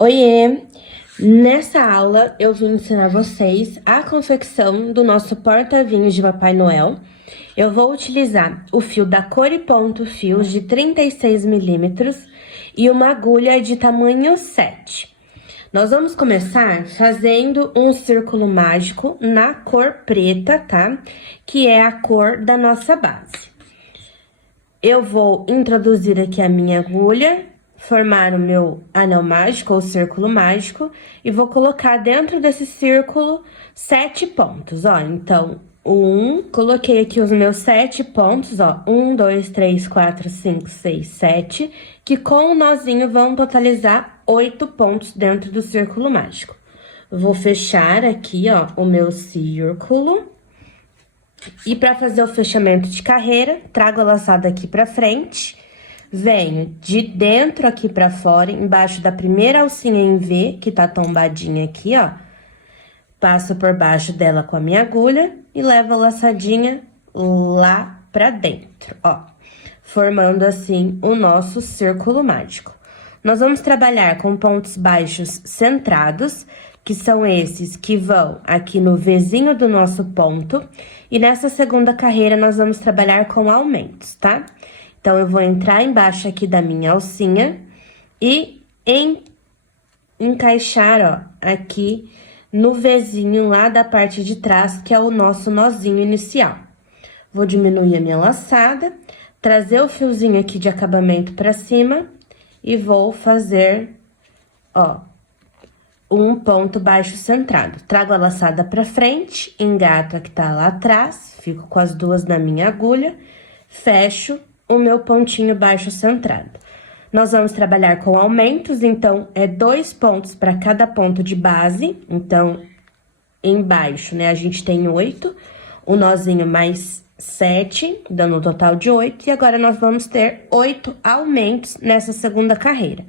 Oiê! Nessa aula eu vim ensinar vocês a confecção do nosso porta-vinhos de Papai Noel. Eu vou utilizar o fio da Cor e Ponto Fios de 36 milímetros e uma agulha de tamanho 7. Nós vamos começar fazendo um círculo mágico na cor preta, tá? Que é a cor da nossa base. Eu vou introduzir aqui a minha agulha, formar o meu anel mágico ou círculo mágico e vou colocar dentro desse círculo 7 pontos, ó. Então, coloquei aqui os meus 7 pontos, ó. 1, 2, 3, 4, 5, 6, 7, que com o nozinho vão totalizar 8 pontos dentro do círculo mágico. Vou fechar aqui, ó, o meu círculo. E para fazer o fechamento de carreira, trago a laçada aqui pra frente, venho de dentro aqui pra fora, embaixo da primeira alcinha em V, que tá tombadinha aqui, ó. Passo por baixo dela com a minha agulha e levo a laçadinha lá pra dentro, ó. Formando assim o nosso círculo mágico. Nós vamos trabalhar com pontos baixos centrados, que são esses que vão aqui no Vzinho do nosso ponto. E nessa segunda carreira, nós vamos trabalhar com aumentos, tá? Então, eu vou entrar embaixo aqui da minha alcinha e encaixar, ó, aqui no Vzinho lá da parte de trás, que é o nosso nozinho inicial. Vou diminuir a minha laçada, trazer o fiozinho aqui de acabamento pra cima e vou fazer, ó, um ponto baixo centrado. Trago a laçada pra frente, engato a que tá lá atrás, fico com as duas na minha agulha, fecho o meu pontinho baixo centrado. Nós vamos trabalhar com aumentos, então, é 2 pontos para cada ponto de base. Então, embaixo, né, a gente tem 8, o nozinho mais 7, dando um total de 8. E agora, nós vamos ter 8 aumentos nessa segunda carreira,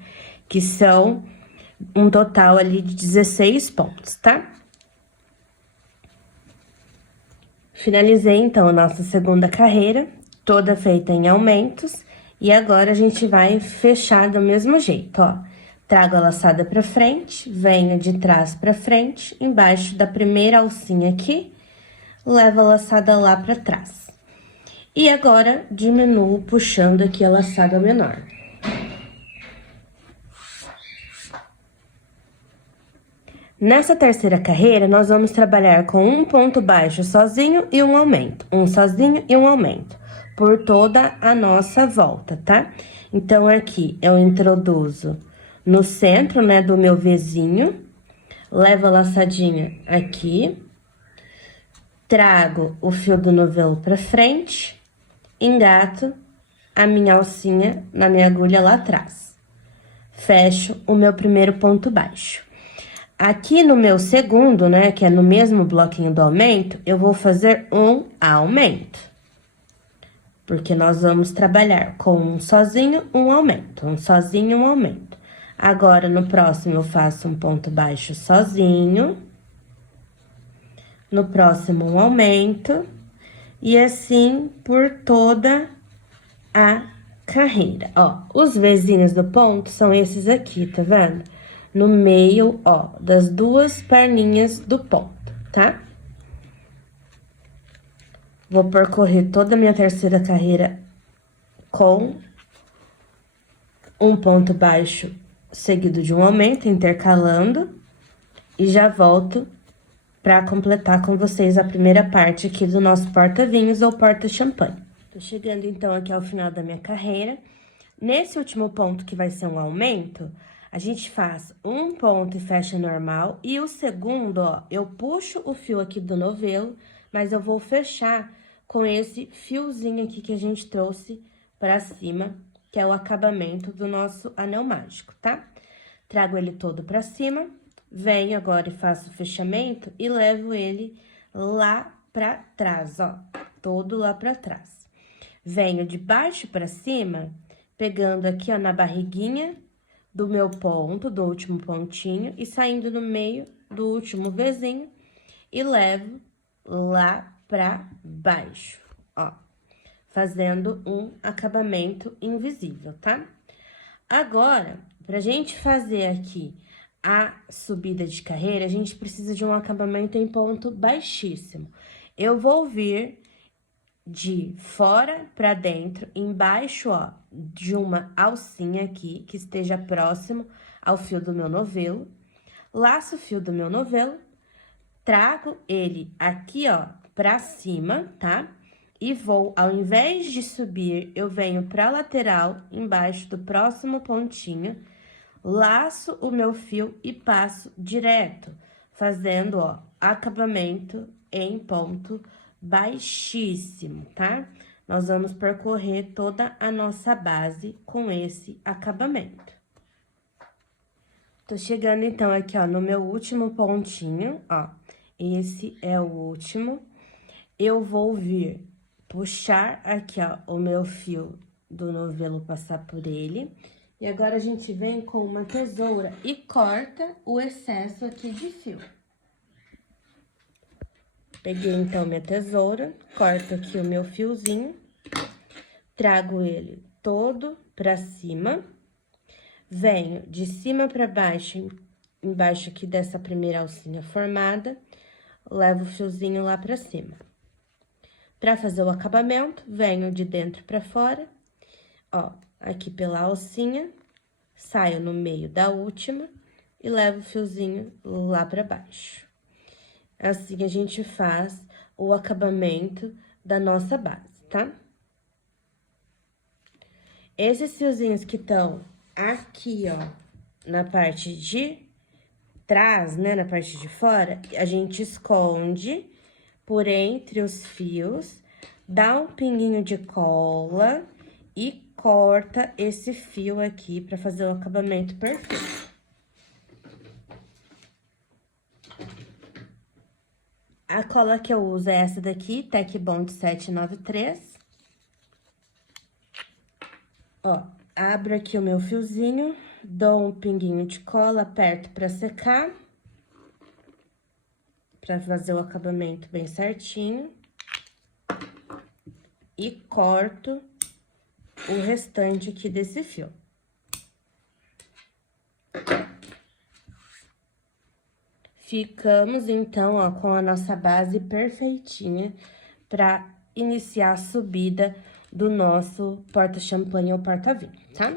que são um total ali de 16 pontos, tá? Finalizei, então, a nossa segunda carreira, toda feita em aumentos. E agora, a gente vai fechar do mesmo jeito, ó. Trago a laçada pra frente, venho de trás pra frente, embaixo da primeira alcinha aqui, levo a laçada lá pra trás. E agora, diminuo puxando aqui a laçada menor. Nessa terceira carreira, nós vamos trabalhar com um ponto baixo sozinho e um aumento. Um sozinho e um aumento, por toda a nossa volta, tá? Então, aqui, eu introduzo no centro, né, do meu Vzinho, levo a laçadinha aqui, trago o fio do novelo pra frente, engato a minha alcinha na minha agulha lá atrás. Fecho o meu primeiro ponto baixo. Aqui no meu segundo, né, que é no mesmo bloquinho do aumento, eu vou fazer um aumento. Porque nós vamos trabalhar com um sozinho, um aumento. Um sozinho, um aumento. Agora, no próximo, eu faço um ponto baixo sozinho. No próximo, um aumento. E assim por toda a carreira. Ó, os Vzinhos do ponto são esses aqui, tá vendo? No meio, ó, das duas perninhas do ponto, tá? Vou percorrer toda a minha terceira carreira com um ponto baixo seguido de um aumento, intercalando, e já volto pra completar com vocês a primeira parte aqui do nosso porta-vinhos ou porta-champanhe. Tô chegando, então, aqui ao final da minha carreira. Nesse último ponto, que vai ser um aumento, a gente faz um ponto e fecha normal, e o segundo, ó, eu puxo o fio aqui do novelo, mas eu vou fechar com esse fiozinho aqui que a gente trouxe pra cima, que é o acabamento do nosso anel mágico, tá? Trago ele todo pra cima, venho agora e faço o fechamento e levo ele lá pra trás, ó, todo lá pra trás. Venho de baixo pra cima, pegando aqui, ó, na barriguinha do meu ponto, do último pontinho, e saindo no meio do último Vzinho, e levo lá pra baixo, ó, fazendo um acabamento invisível, tá? Agora, pra gente fazer aqui a subida de carreira, a gente precisa de um acabamento em ponto baixíssimo. Eu vou vir de fora para dentro, embaixo, ó, de uma alcinha aqui, que esteja próximo ao fio do meu novelo. Laço o fio do meu novelo, trago ele aqui, ó, pra cima, tá? E vou, ao invés de subir, eu venho pra lateral, embaixo do próximo pontinho, laço o meu fio e passo direto, fazendo, ó, acabamento em ponto baixíssimo, tá? Nós vamos percorrer toda a nossa base com esse acabamento. Tô chegando, então, aqui, ó, no meu último pontinho, ó. Esse é o último. Eu vou vir puxar aqui, ó, o meu fio do novelo, passar por ele. E agora, a gente vem com uma tesoura e corta o excesso aqui de fio. Peguei, então, minha tesoura, corto aqui o meu fiozinho, trago ele todo pra cima, venho de cima pra baixo, embaixo aqui dessa primeira alcinha formada, levo o fiozinho lá pra cima. Pra fazer o acabamento, venho de dentro pra fora, ó, aqui pela alcinha, saio no meio da última e levo o fiozinho lá pra baixo. Assim, a gente faz o acabamento da nossa base, tá? Esses fiozinhos que estão aqui, ó, na parte de trás, né, na parte de fora, a gente esconde por entre os fios, dá um pinguinho de cola e corta esse fio aqui pra fazer o acabamento perfeito. A cola que eu uso é essa daqui, Tec Bond 793. Ó, abro aqui o meu fiozinho, dou um pinguinho de cola, aperto pra secar, pra fazer o acabamento bem certinho. E corto o restante aqui desse fio. Ficamos, então, ó, com a nossa base perfeitinha pra iniciar a subida do nosso porta-champanhe ou porta-vinho, tá?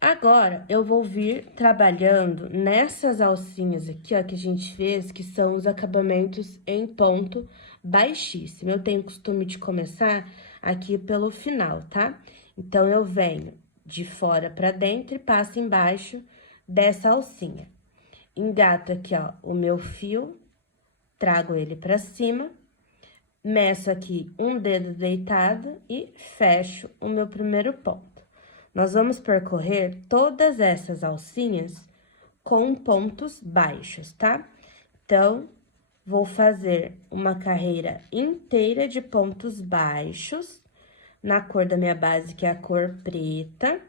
Agora, eu vou vir trabalhando nessas alcinhas aqui, ó, que a gente fez, que são os acabamentos em ponto baixíssimo. Eu tenho costume de começar aqui pelo final, tá? Então, eu venho de fora pra dentro e passo embaixo dessa alcinha. Engato aqui, ó, o meu fio, trago ele pra cima, meço aqui um dedo deitado e fecho o meu primeiro ponto. Nós vamos percorrer todas essas alcinhas com pontos baixos, tá? Então, vou fazer uma carreira inteira de pontos baixos, na cor da minha base, que é a cor preta.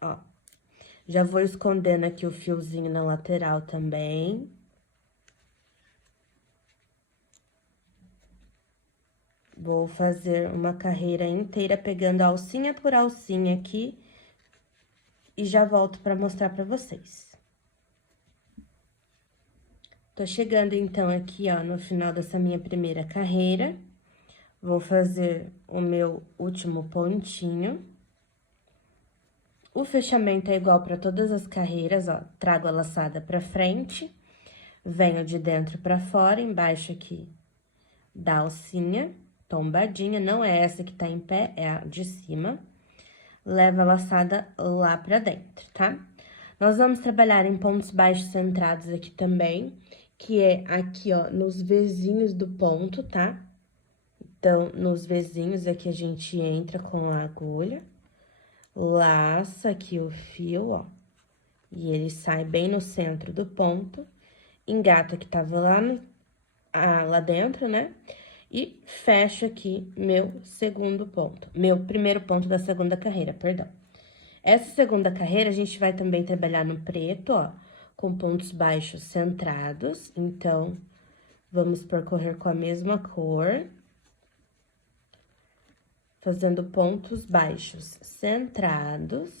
Ó, já vou escondendo aqui o fiozinho na lateral também. Vou fazer uma carreira inteira pegando alcinha por alcinha aqui e já volto para mostrar para vocês. Tô chegando, então, aqui, ó, no final dessa minha primeira carreira. Vou fazer o meu último pontinho. O fechamento é igual para todas as carreiras, ó. Trago a laçada pra frente, venho de dentro pra fora, embaixo aqui da alcinha, tombadinha. Não é essa que tá em pé, é a de cima. Levo a laçada lá pra dentro, tá? Nós vamos trabalhar em pontos baixos centrados aqui também, que é aqui, ó, nos vizinhos do ponto, tá? Então, nos vizinhos aqui a gente entra com a agulha, laça aqui o fio, ó, e ele sai bem no centro do ponto, engata que tava lá dentro, né? E fecho aqui meu segundo ponto, meu primeiro ponto da segunda carreira, perdão. Essa segunda carreira, a gente vai também trabalhar no preto, ó, com pontos baixos centrados. Então, vamos percorrer com a mesma cor, fazendo pontos baixos centrados.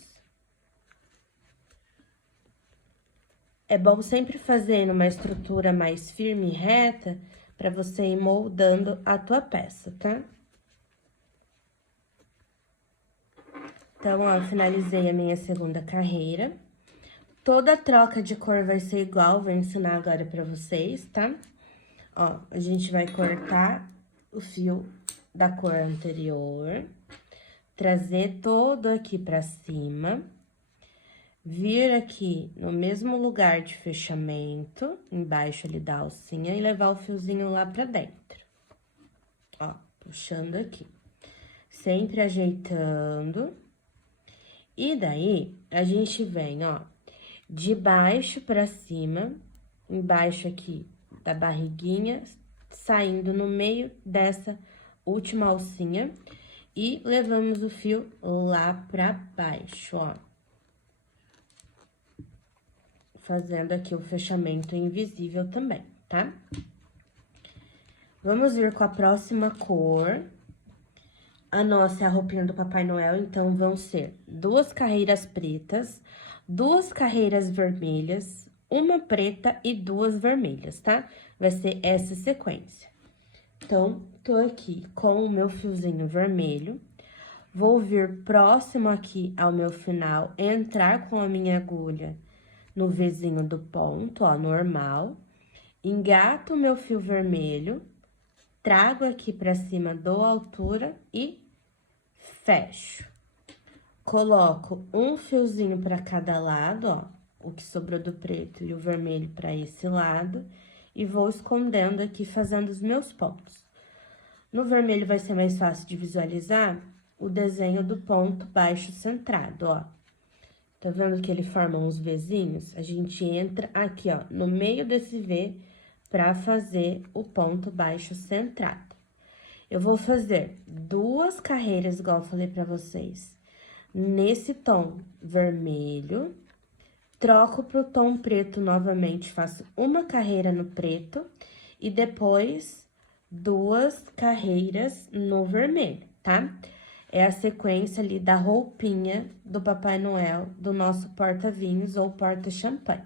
É bom sempre fazer uma estrutura mais firme e reta para você ir moldando a tua peça, tá? Então, ó, finalizei a minha segunda carreira. Toda a troca de cor vai ser igual, vou ensinar agora pra vocês, tá? Ó, a gente vai cortar o fio da cor anterior, trazer todo aqui pra cima, vir aqui no mesmo lugar de fechamento, embaixo ali da alcinha, e levar o fiozinho lá pra dentro. Ó, puxando aqui. Sempre ajeitando. E daí, a gente vem, ó, de baixo pra cima, embaixo aqui da barriguinha, saindo no meio dessa última alcinha e levamos o fio lá pra baixo, ó. Fazendo aqui o fechamento invisível também, tá? Vamos vir com a próxima cor. A nossa é a roupinha do Papai Noel, então vão ser 2 carreiras pretas, 2 carreiras vermelhas, uma preta e 2 vermelhas, tá? Vai ser essa sequência. Então, tô aqui com o meu fiozinho vermelho, vou vir próximo aqui ao meu final, entrar com a minha agulha no Vzinho do ponto, ó, normal, engato o meu fio vermelho, trago aqui pra cima, dou altura e fecho. Coloco um fiozinho pra cada lado, ó, o que sobrou do preto e o vermelho pra esse lado, e vou escondendo aqui, fazendo os meus pontos. No vermelho vai ser mais fácil de visualizar o desenho do ponto baixo centrado, ó. Tá vendo que ele forma uns Vzinhos? A gente entra aqui, ó, no meio desse V pra fazer o ponto baixo centrado. Eu vou fazer 2 carreiras, igual eu falei pra vocês, nesse tom vermelho, troco pro tom preto novamente, faço uma carreira no preto e depois 2 carreiras no vermelho, tá? É a sequência ali da roupinha do Papai Noel, do nosso porta-vinhos ou porta-champanhe.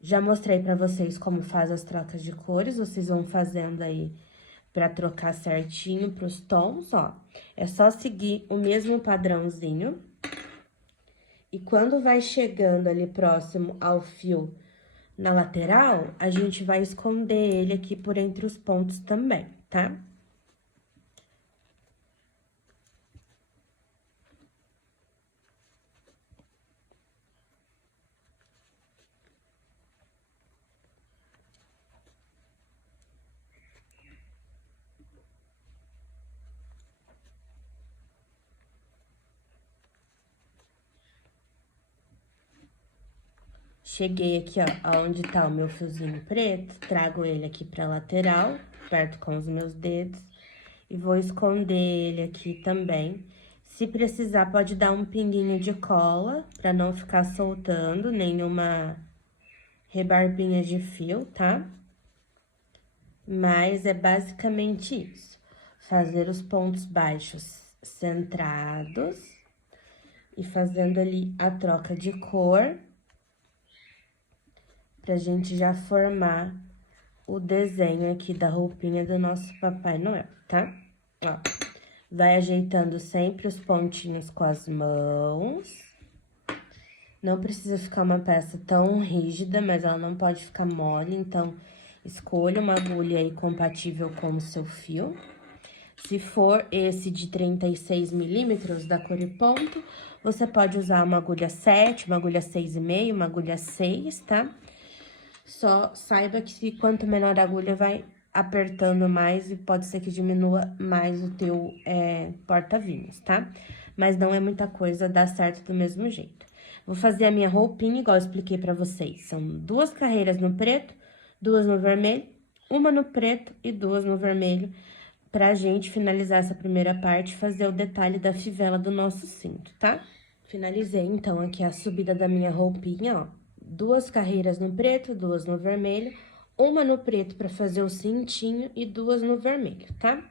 Já mostrei pra vocês como faz as trocas de cores, vocês vão fazendo aí pra trocar certinho pros tons, ó. É só seguir o mesmo padrãozinho. E quando vai chegando ali próximo ao fio na lateral, a gente vai esconder ele aqui por entre os pontos também, tá? Cheguei aqui, ó, aonde tá o meu fiozinho preto, trago ele aqui pra lateral, aperto com os meus dedos, e vou esconder ele aqui também. Se precisar, pode dar um pinguinho de cola, pra não ficar soltando nenhuma rebarbinha de fio, tá? Mas é basicamente isso. Fazer os pontos baixos centrados e fazendo ali a troca de cor pra gente já formar o desenho aqui da roupinha do nosso Papai Noel, tá? Ó, vai ajeitando sempre os pontinhos com as mãos. Não precisa ficar uma peça tão rígida, mas ela não pode ficar mole, então escolha uma agulha aí compatível com o seu fio. Se for esse de 36 milímetros da cor e ponto, você pode usar uma agulha 7, uma agulha 6,5, uma agulha 6, tá? Só saiba que quanto menor a agulha, vai apertando mais e pode ser que diminua mais o teu porta-vinhos, tá? Mas não é muita coisa, dá certo do mesmo jeito. Vou fazer a minha roupinha, igual eu expliquei pra vocês. São 2 carreiras no preto, 2 no vermelho, uma no preto e 2 no vermelho, pra gente finalizar essa primeira parte e fazer o detalhe da fivela do nosso cinto, tá? Finalizei, então, aqui a subida da minha roupinha, ó. 2 carreiras no preto, 2 no vermelho, uma no preto pra fazer o cintinho e 2 no vermelho, tá?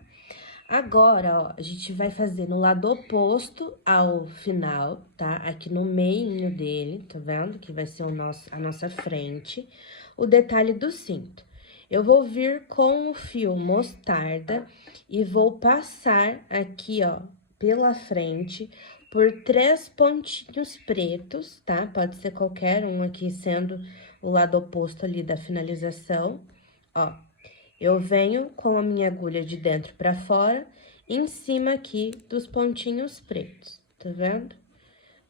Agora, ó, a gente vai fazer no lado oposto ao final, tá? Aqui no meio dele, tá vendo? Que vai ser a nossa frente, o detalhe do cinto. Eu vou vir com o fio mostarda e vou passar aqui, ó, pela frente, por 3 pontinhos pretos, tá? Pode ser qualquer um aqui, sendo o lado oposto ali da finalização, ó. Eu venho com a minha agulha de dentro pra fora, em cima aqui dos pontinhos pretos, tá vendo?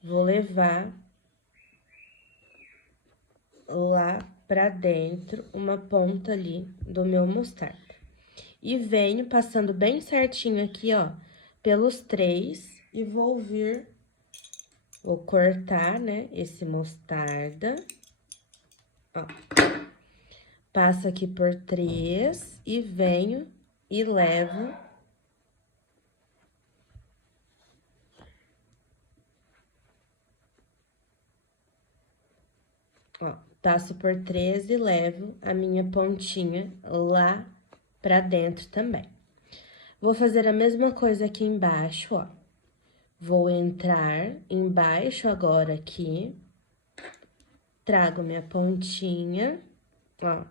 Vou levar lá pra dentro uma ponta ali do meu mostarda. E venho passando bem certinho aqui, ó, pelos 3 e vou cortar, né, esse mostarda, ó. Passo aqui por 3 e venho e levo ó, passo por 3 e levo a minha pontinha lá pra dentro também. Vou fazer a mesma coisa aqui embaixo, ó. Vou entrar embaixo agora aqui, trago minha pontinha, ó,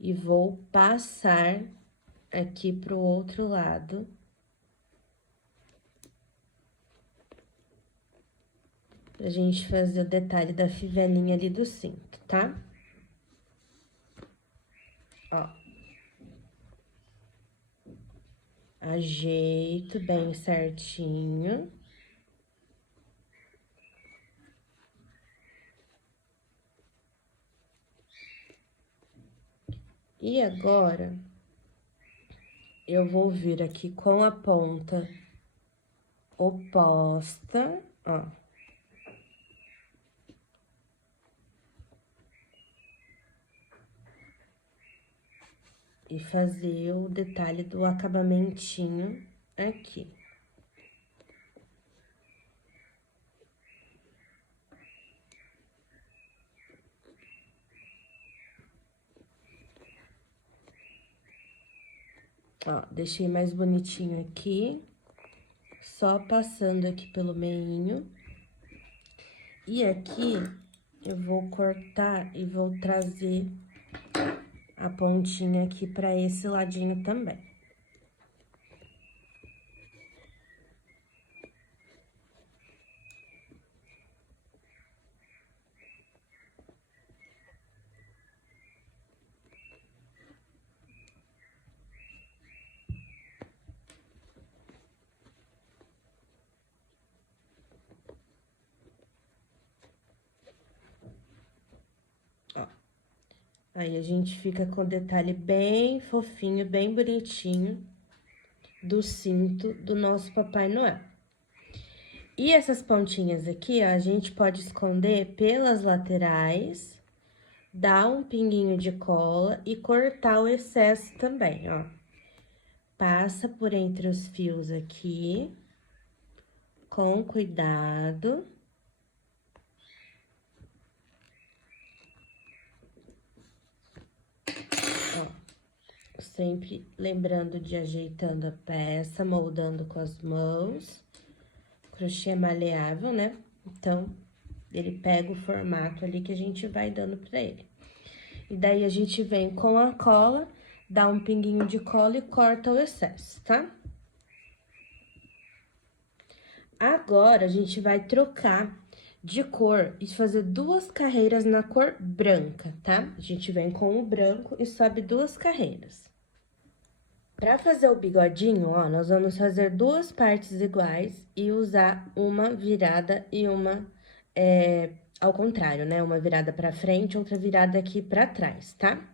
e vou passar aqui pro outro lado. Pra gente fazer o detalhe da fivelinha ali do cinto, tá? Ó. Ajeito bem certinho. E agora, eu vou vir aqui com a ponta oposta, ó. E fazer o detalhe do acabamentinho aqui. Ó, deixei mais bonitinho aqui, só passando aqui pelo meinho. E aqui, eu vou cortar e vou trazer a pontinha aqui pra esse ladinho também. Ó. Aí, a gente fica com o detalhe bem fofinho, bem bonitinho do cinto do nosso Papai Noel. E essas pontinhas aqui, ó, a gente pode esconder pelas laterais, dar um pinguinho de cola e cortar o excesso também, ó. Passa por entre os fios aqui, com cuidado. Sempre lembrando de ajeitando a peça, moldando com as mãos. Crochê é maleável, né? Então, ele pega o formato ali que a gente vai dando pra ele. E daí, a gente vem com a cola, dá um pinguinho de cola e corta o excesso, tá? Agora, a gente vai trocar de cor e fazer 2 carreiras na cor branca, tá? A gente vem com o branco e sobe 2 carreiras. Pra fazer o bigodinho, ó, nós vamos fazer 2 partes iguais e usar uma virada e uma ao contrário, né? Uma virada pra frente, outra virada aqui pra trás, tá?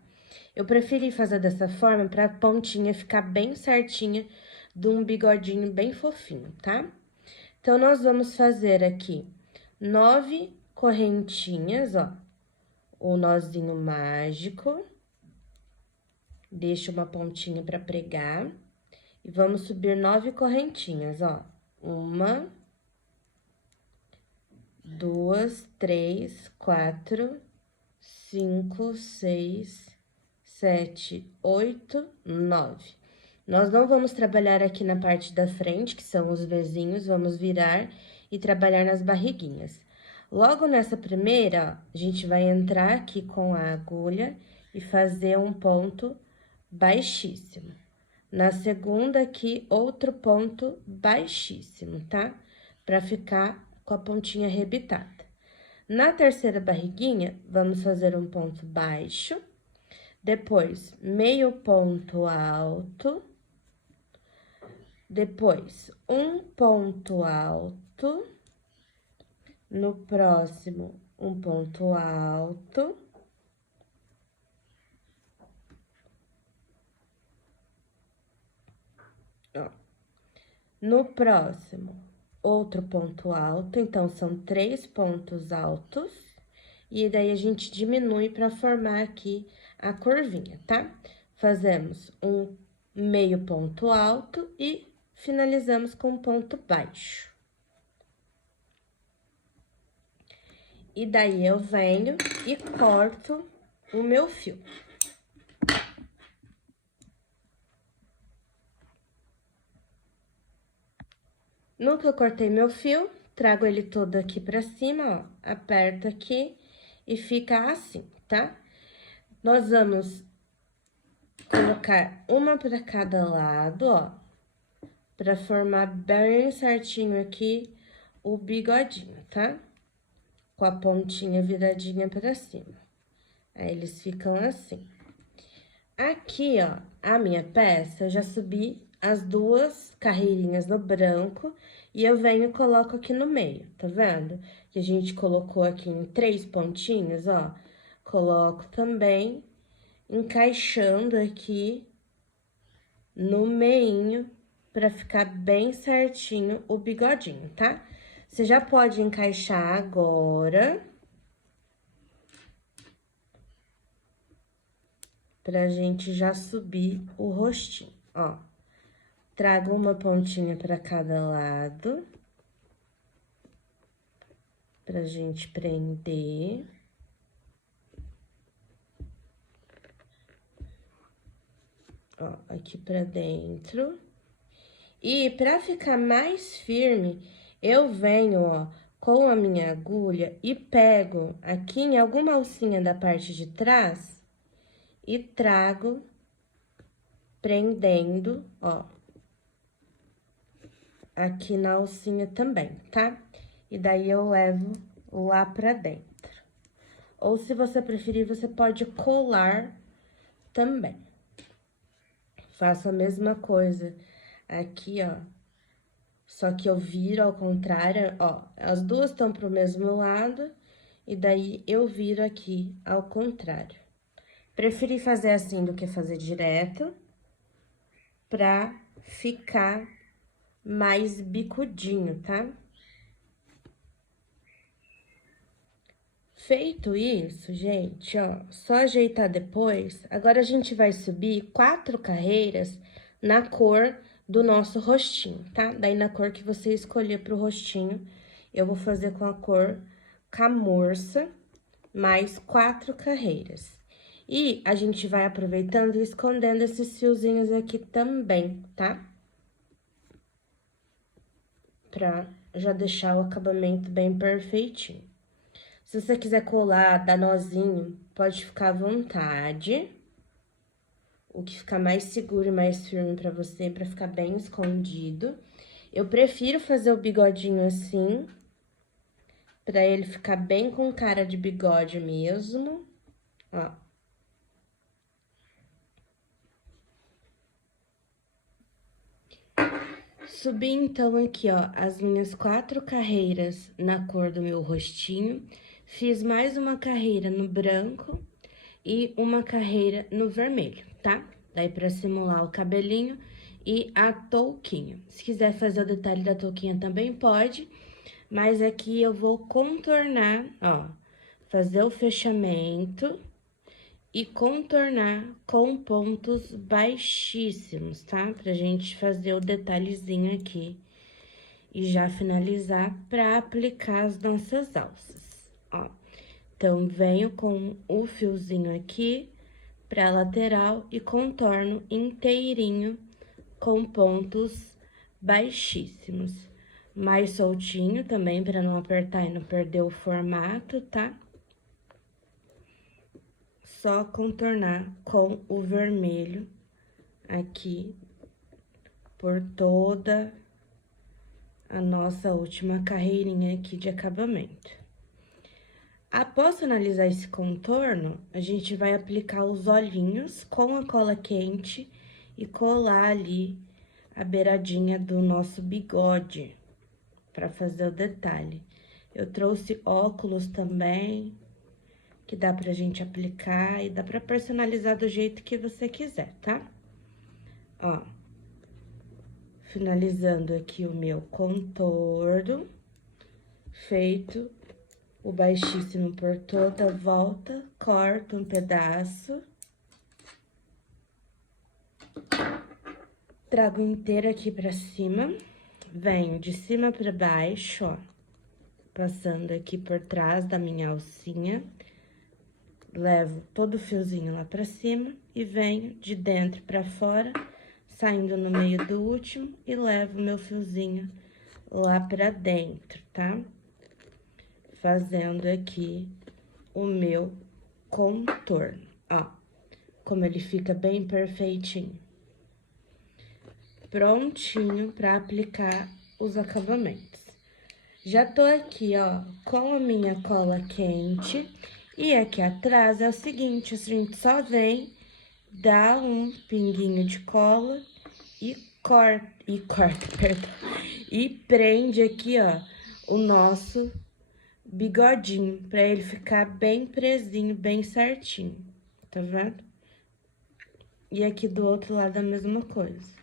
Eu preferi fazer dessa forma pra pontinha ficar bem certinha de um bigodinho bem fofinho, tá? Então, nós vamos fazer aqui 9 correntinhas, ó, o nozinho mágico. Deixa uma pontinha pra pregar. E vamos subir 9 correntinhas, ó. 1, 2, 3, 4, 5, 6, 7, 8, 9. Nós não vamos trabalhar aqui na parte da frente, que são os Vzinhos, vamos virar e trabalhar nas barriguinhas. Logo nessa primeira, ó, a gente vai entrar aqui com a agulha e fazer um ponto baixíssimo. Na segunda aqui, outro ponto baixíssimo, tá? Pra ficar com a pontinha arrebitada. Na terceira barriguinha, vamos fazer um ponto baixo, depois meio ponto alto, depois um ponto alto, no próximo um ponto alto, ó. No próximo, outro ponto alto, então, são 3 pontos altos, e daí a gente diminui para formar aqui a curvinha, tá? Fazemos um meio ponto alto e finalizamos com um ponto baixo. E daí, eu venho e corto o meu fio. No que eu cortei meu fio, trago ele todo aqui pra cima, ó, aperto aqui e fica assim, tá? Nós vamos colocar uma pra cada lado, ó, pra formar bem certinho aqui o bigodinho, tá? Com a pontinha viradinha pra cima. Aí, eles ficam assim. Aqui, ó, a minha peça, eu já subi as 2 carreirinhas no branco e eu venho e coloco aqui no meio, tá vendo? Que a gente colocou aqui em 3 pontinhos, ó. Coloco também, encaixando aqui no meinho, pra ficar bem certinho o bigodinho, tá? Você já pode encaixar agora, pra gente já subir o rostinho, ó. Trago uma pontinha pra cada lado, pra gente prender. Ó, aqui pra dentro. E pra ficar mais firme, eu venho, ó, com a minha agulha e pego aqui em alguma alcinha da parte de trás e trago prendendo, ó, aqui na alcinha também, tá? E daí, eu levo lá pra dentro. Ou, se você preferir, você pode colar também. Faço a mesma coisa aqui, ó. Só que eu viro ao contrário, ó. As 2 estão pro mesmo lado, e daí eu viro aqui ao contrário. Preferi fazer assim do que fazer direto, pra ficar mais bicudinho, tá? Feito isso, gente, ó, só ajeitar depois. Agora, a gente vai subir 4 carreiras na cor do nosso rostinho, tá? Daí, na cor que você escolher pro rostinho, eu vou fazer com a cor camurça, mais 4 carreiras. E a gente vai aproveitando e escondendo esses fiozinhos aqui também, tá? Pra já deixar o acabamento bem perfeitinho. Se você quiser colar, dar nozinho, pode ficar à vontade. O que ficar mais seguro e mais firme pra você, pra ficar bem escondido. Eu prefiro fazer o bigodinho assim, pra ele ficar bem com cara de bigode mesmo, ó. Subi, então, aqui, ó, as minhas 4 carreiras na cor do meu rostinho. Fiz mais uma carreira no branco e uma carreira no vermelho, tá? Daí, pra simular o cabelinho e a touquinha. Se quiser fazer o detalhe da touquinha também pode, mas aqui eu vou contornar, ó, fazer o fechamento e contornar com pontos baixíssimos, tá? Pra gente fazer o detalhezinho aqui e já finalizar pra aplicar as nossas alças, ó. Então, venho com o fiozinho aqui pra lateral e contorno inteirinho com pontos baixíssimos. Mais soltinho também, para não apertar e não perder o formato, tá? Só contornar com o vermelho aqui por toda a nossa última carreirinha aqui de acabamento. Após finalizar esse contorno, a gente vai aplicar os olhinhos com a cola quente e colar ali a beiradinha do nosso bigode, para fazer o detalhe. Eu trouxe óculos também, que dá pra gente aplicar e dá pra personalizar do jeito que você quiser, tá? Ó, finalizando aqui o meu contorno, feito o baixíssimo por toda a volta, corto um pedaço. Trago inteiro aqui pra cima, venho de cima pra baixo, ó, passando aqui por trás da minha alcinha, levo todo o fiozinho lá pra cima e venho de dentro pra fora, saindo no meio do último e levo meu fiozinho lá pra dentro, tá? Fazendo aqui o meu contorno, ó, como ele fica bem perfeitinho. Prontinho pra aplicar os acabamentos. Já tô aqui, ó, com a minha cola quente, e aqui atrás é o seguinte, a gente só vem, dá um pinguinho de cola e corta, perdão, e prende aqui, ó, o nosso bigodinho, pra ele ficar bem presinho, bem certinho, tá vendo? E aqui do outro lado a mesma coisa.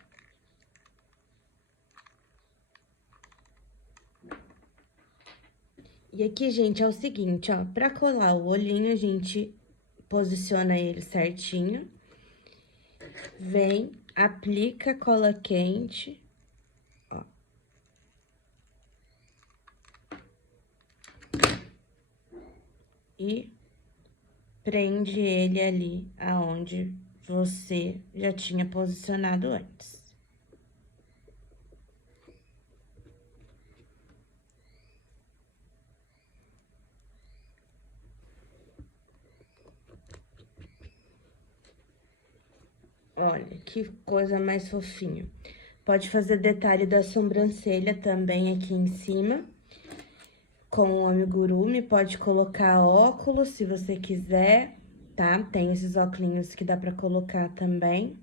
E aqui, gente, é o seguinte, ó, pra colar o olhinho, a gente posiciona ele certinho, vem, aplica cola quente, ó. E prende ele ali aonde você já tinha posicionado antes. Olha, que coisa mais fofinha. Pode fazer detalhe da sobrancelha também aqui em cima, com o amigurumi, pode colocar óculos se você quiser, tá? Tem esses óculos que dá pra colocar também.